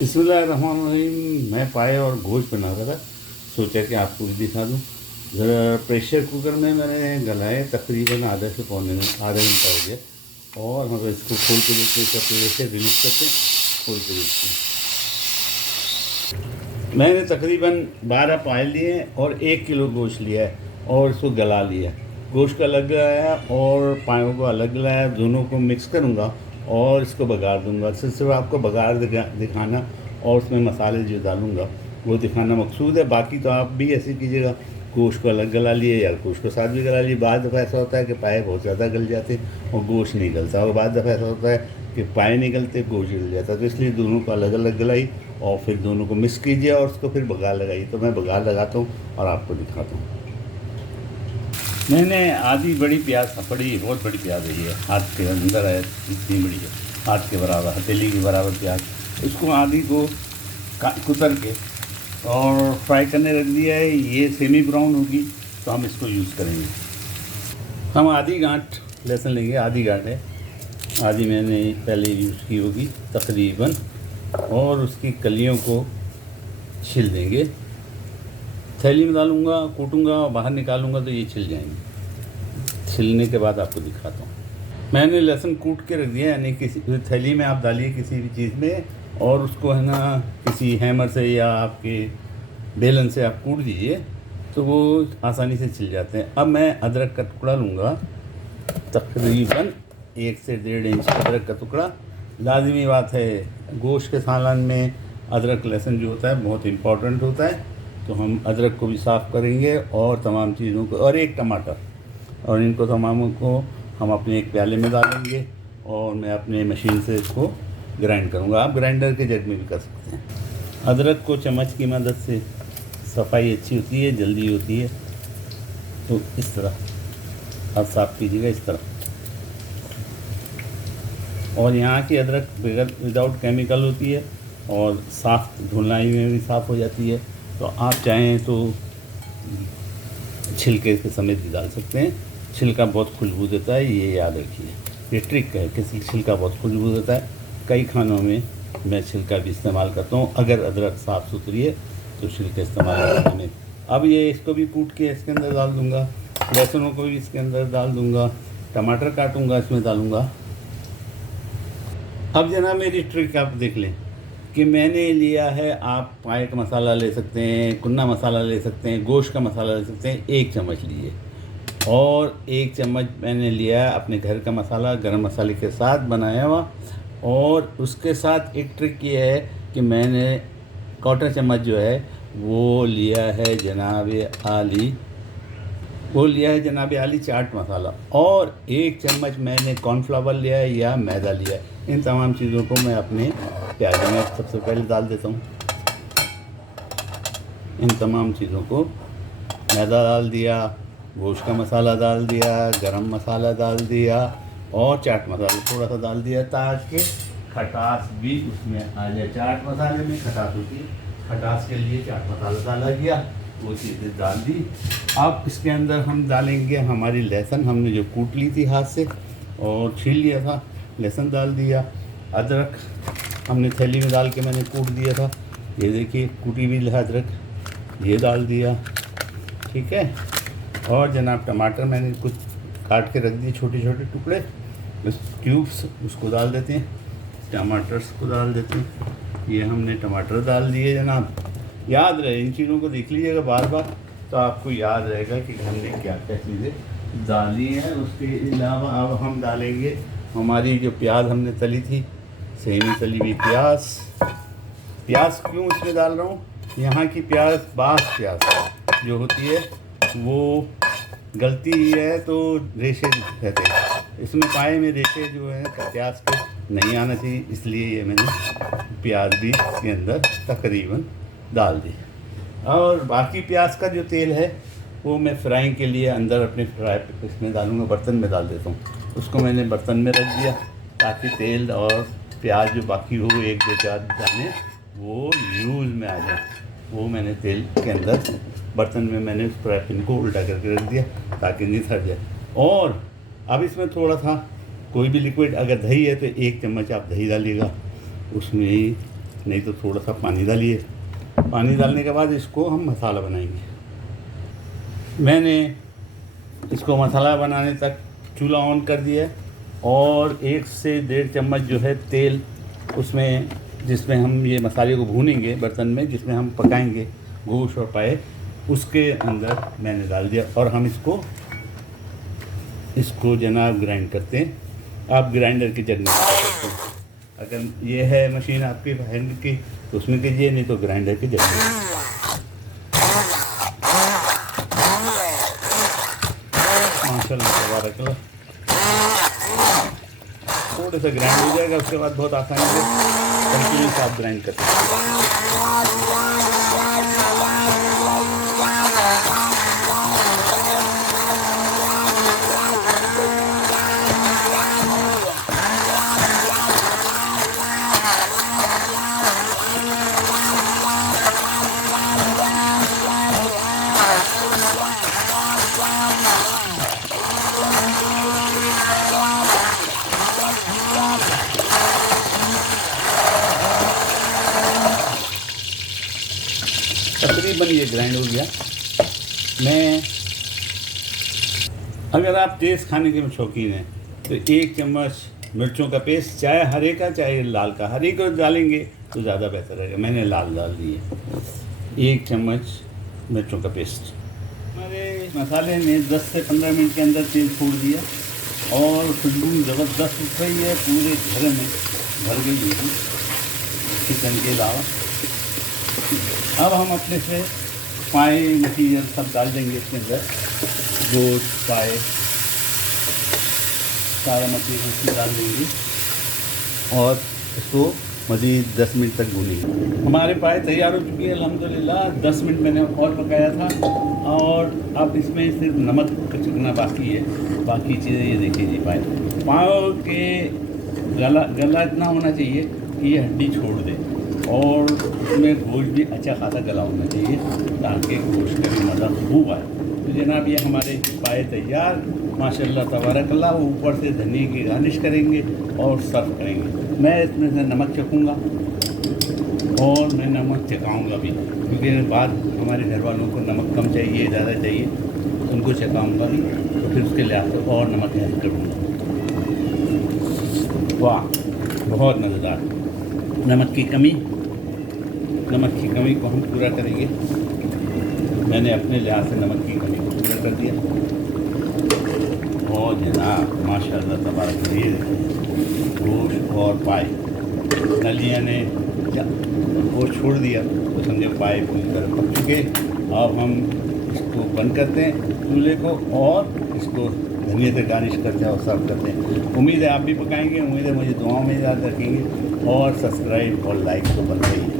बिस्मिल्लाहिर्रहमानिर्रहीम। मैं पाए और गोश्त बना रहा था, सोचा कि आपको भी दिखा दूँ। ज़रा प्रेशर कुकर में मैंने गलाए, तकरीबन आधा से पौने आधा घंटा हो गया। और हम इसको खोल के देखते हैं, इसका प्रेशर रिलीज करते हैं, खोल के देखते हैं। मैंने तकरीबन 12 पाए लिए और 1 किलो गोश्त लिया है और इसको गला लिया। गोश्त का अलग गलाया और पायों को अलग गलाया, दोनों को मिक्स करूँगा और इसको बघार दूंगा। सिर्फ आपको बघार दिखाना और उसमें मसाले जो डालूँगा वो दिखाना मकसूद है। बाकी तो आप भी ऐसे कीजिएगा, गोश्त को अलग गला लिए या गोश्त को साथ भी गला लिए। बाद दफ़ा ऐसा होता है कि पाए बहुत ज़्यादा गल जाते हैं और गोश्त नहीं गलता, और बाद दफ़ा ऐसा होता है कि पाए नहीं गलते, गोश्त गल जाता है। तो इसलिए दोनों को अलग अलग गलाई और फिर दोनों को मिक्स कीजिए और उसको फिर बघार लगाइए। तो मैं बघार लगाता हूँ और आपको दिखाता हूँ। मैंने आधी बड़ी प्याज पड़ी, बहुत बड़ी प्याज है ये, हाथ के अंदर है, इतनी बड़ी है, हाथ के बराबर, हथेली के बराबर प्याज। इसको आधी को कुतर के और फ्राई करने रख दिया है। ये सेमी ब्राउन होगी तो हम इसको यूज़ करेंगे। हम आधी गांठ लहसुन लेंगे, आधी गांठ है, आधी मैंने पहले यूज़ की होगी तकरीबन, और उसकी कलियों को छिल देंगे। थैली में डालूँगा, कूटूँगा और बाहर निकालूँगा तो ये छिल जाएंगे। छिलने के बाद आपको दिखाता हूँ। मैंने लहसुन कूट के रख दिया, यानी किसी थैली में आप डालिए किसी भी चीज़ में, और उसको है ना किसी हैमर से या आपके बेलन से आप कूट दीजिए तो वो आसानी से छिल जाते हैं। अब मैं अदरक का टुकड़ा लूँगा, तकरीबन 1 से 1.5 इंच अदरक का टुकड़ा। लाजमी बात है, गोश्त के सालन में अदरक लहसुन जो होता है बहुत इम्पॉर्टेंट होता है। तो हम अदरक को भी साफ़ करेंगे और तमाम चीज़ों को, और 1 टमाटर, और इनको तमामों को हम अपने एक प्याले में डालेंगे और मैं अपने मशीन से इसको ग्राइंड करूँगा। आप ग्राइंडर के जग में भी कर सकते हैं। अदरक को चम्मच की मदद से, सफाई अच्छी होती है, जल्दी होती है, तो इस तरह आप साफ़ कीजिएगा, इस तरह। और यहाँ की अदरक विदाउट केमिकल होती है और साफ़ धुलाई में भी साफ़ हो जाती है। तो आप चाहें तो छिलके के समेत भी डाल सकते हैं। छिलका बहुत खुशबू देता है, ये याद रखिए, ये ट्रिक है कि छिलका बहुत खुशबू देता है। कई खानों में मैं छिलका भी इस्तेमाल करता हूँ, अगर अदरक साफ़ सुथरी है तो छिलका इस्तेमाल करने में। अब ये इसको भी कूट के इसके अंदर डाल दूँगा, लहसुनों को भी इसके अंदर डाल दूँगा, टमाटर काटूँगा, इसमें डालूँगा। अब जनाब मेरी ट्रिक आप देख लें कि मैंने लिया है, आप पाए का मसाला ले सकते हैं, कुन्ना मसाला ले सकते हैं, गोश्त का मसाला ले सकते हैं, 1 चम्मच लिए, और 1 चम्मच मैंने लिया है अपने घर का मसाला, गरम मसाले के साथ बनाया हुआ। और उसके साथ एक ट्रिक ये है कि मैंने 1/4 चम्मच जो है वो लिया है जनाब आली चाट मसाला, और 1 चम्मच मैंने कॉर्नफ्लावर लिया है या मैदा लिया है। इन तमाम चीज़ों को मैं अपने प्याले में सबसे पहले डाल देता हूँ। इन तमाम चीज़ों को मैदा डाल दिया, गोश्त का मसाला डाल दिया, गरम मसाला डाल दिया और चाट मसाला थोड़ा सा डाल दिया, ताकि खटास भी उसमें आ जाए। चाट मसाले में खटास होती है, खटास के लिए चाट मसाला डाला गया, वो चीज़ें डाल दी। अब इसके अंदर हम डालेंगे हमारी लहसुन, हमने जो कूट ली थी हाथ से और छील लिया था, लहसुन डाल दिया। अदरक हमने थैली में डाल के मैंने कूट दिया था, ये देखिए कूटी हुई अदरक, ये डाल दिया, ठीक है। और जनाब टमाटर मैंने कुछ काट के रख दिए, छोटे छोटे टुकड़े, बस क्यूब्स, उसको डाल देते हैं, टमाटर्स को डाल देते हैं। ये हमने टमाटर डाल दिए जनाब। याद रहे, इन चीज़ों को देख लीजिएगा बार बार, तो आपको याद रहेगा कि हमने क्या क्या चीज़ें डाली हैं। उसके अलावा अब हम डालेंगे हमारी जो प्याज हमने तली थी, सेमी तली हुई प्याज। प्याज क्यों इसमें डाल रहा हूँ, यहाँ की प्याज बास प्याज जो होती है वो गलती है तो रेशे रहते हैं, इसमें पाए में रेशे जो है प्याज के नहीं आना चाहिए, इसलिए ये मैंने प्याज भी इसके अंदर तकरीबन डाल दी। और बाकी प्याज का जो तेल है वो मैं फ्राइंग के लिए अंदर अपने फ्राई इसमें डालूँगा, बर्तन में डाल देता हूँ। उसको मैंने बर्तन में रख दिया ताकि तेल और प्याज जो बाकी हो 1-2-4 दाने वो यूज़ में आ जाए। वो मैंने तेल के अंदर बर्तन में मैंने उस फ्राई पैन को उल्टा करके रख दिया ताकि नहीं सड़ जाए। और अब इसमें थोड़ा सा कोई भी लिक्विड, अगर दही है तो 1 चम्मच आप दही डालिएगा, उसमें नहीं तो थोड़ा सा पानी डालिए। पानी डालने के बाद इसको हम मसाला बनाएंगे। मैंने इसको मसाला बनाने तक चूल्हा ऑन कर दिया और 1 से 1.5 चम्मच जो है तेल उसमें, जिसमें हम ये मसाले को भूनेंगे बर्तन में, जिसमें हम पकाएंगे गोश्त और पाए, उसके अंदर मैंने डाल दिया। और हम इसको जनाब ग्राइंड करते हैं। आप ग्राइंडर की जगह में कर सकते हैं। अगर ये है मशीन आपकी हैंड की तो उसमें कीजिए, नहीं तो ग्राइंडर की जगह में। माशाल्लाह तबारकल्लाह, थोड़ा सा ग्राइंड हो जाएगा, उसके बाद बहुत आसानी से कंटिन्यूस आप ग्राइंड कर सकते हैं। तकरीबन ये ग्राइंड हो गया। अगर आप तेज़ खाने के शौकीन हैं तो 1 चम्मच मिर्चों का पेस्ट, चाहे हरे का चाहे लाल का, हरे को डालेंगे तो ज़्यादा बेहतर रहेगा। मैंने लाल डाल दिए। 1 चम्मच मिर्चों का पेस्ट। हमारे मसाले ने 10 से 15 मिनट के अंदर तेल छोड़ दिया और खुशबू ज़बरदस्त उठ रही है, पूरे घर में भर गई है चिकन के अलावा। अब हम अपने से पाए मटीरियल सब डाल देंगे इसके अंदर, गोश्त पाए सारा मटीरियल इसमें डाल देंगे और इसको मज़ीद 10 मिनट तक भूनेंगे। हमारे पाए तैयार हो चुकी है अल्हम्दुलिल्लाह। 10 मिनट मैंने और पकाया था। और अब इसमें सिर्फ नमक छिड़कना बाकी है, बाकी चीज़ें ये देखिए जी। पाव के गला इतना होना चाहिए कि ये हड्डी छोड़ दे और उसमें गोश्त भी अच्छा खासा गला होना चाहिए ताकि गोश्त का भी मज़ा खूब आए। तो जनाब ये हमारे पाए तैयार माशाल्लाह तबारकल्लाह। ऊपर से धनिया की गार्निश करेंगे और सर्व करेंगे। मैं इसमें से नमक चखूँगा और मैं नमक चखाऊँगा भी, क्योंकि बाद हमारे घर वालों को नमक कम चाहिए ज़्यादा चाहिए, उनको चखाऊँगा भी, तो फिर उसके लिहाज से और नमक ऐड करूँगा। वाह, बहुत मज़ेदार। नमक की कमी को हम पूरा करेंगे। मैंने अपने लिहाज से नमक की कमी को पूरा कर दिया। और जनाब माशाल्लाह तबारक, ये गोश्त और पाए नलिया ने गोश्त छोड़ दिया तो समझो पाए पूरी तरह पक चुके। अब हम इसको बंद करते हैं चूल्हे को और इसको धनिया से गार्निश करते हैं और सर्व करते हैं। उम्मीद है आप भी पकाएंगे, उम्मीद है मुझे दुआओं में याद रखेंगे और सब्सक्राइब और लाइक तो बनते ही।